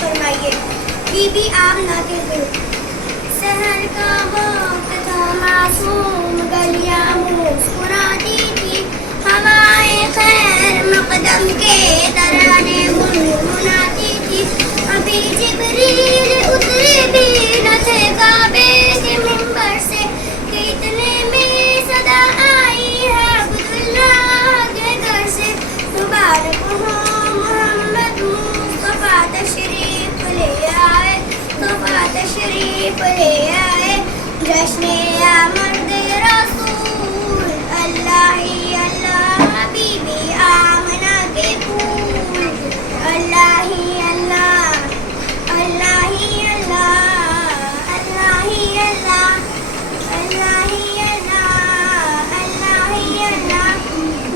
فرمائیے be be Amna کے ذکر۔ سحر کا وقت تھا معصوم گلیاں مسکراتی تھی، ہوائیں خیر مقدم کے ترانے گنگناتی تھی۔ ابھی جبریل اترے بھی نہ تھے کعبے کے منبر سے کہ اتنے میں صدا آئی ہے عبداللہ کے گھر سے۔ مبارک ہو محمد مصطفیٰ تشریف لے آئے، مصطفیٰ تشریف لے آئے، جشن آمد رسول اللہ ہی اللہ، بی بی آمنہ کے پھول اللہ ہی اللہ، اللہ ہی اللہ، اللہ ہی اللہ، اللہ ہی اللہ، اللہ ہی اللہ۔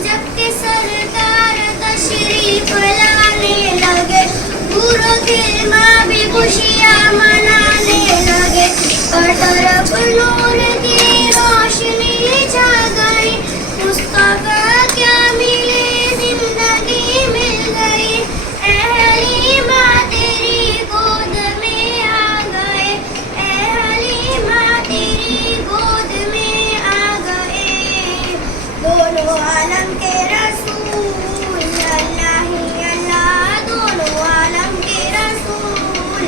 جب کہ سرکار تشریف لانے لگے، پورا خیمہ بھی خوشیاں منانے لگے، ہر طرف نور کی روشنی چھا گئی، مصطفیٰ کیا ملے زندگی مل گئی، اے حلیمہ تیری گود میں آ گئے، اے حلیمہ تیری گود میں آ گئے، دونوں عالم کے رسول اللہ ہی اللہ، دونوں عالم کے رسول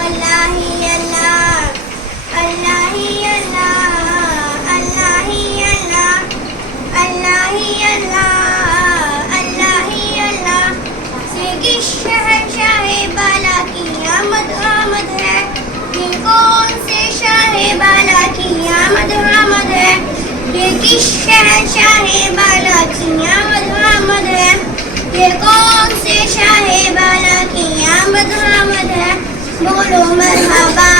اللہ ہی اللہ، اللہ ہی اللہ، اللہ ہی اللہ، اللہ ہی اللہ، اللہ ہی اللہ۔ یہ شہنشاہ بالا کی آمد آمد ہے، یہ کون سے شاہ بالا کی آمد آمد ہے، یہ کس شہنشاہ بالا کی آمد آمد ہے، یہ کون سے شاہ بالا کی آمد آمد ہے۔ بولو مرحبا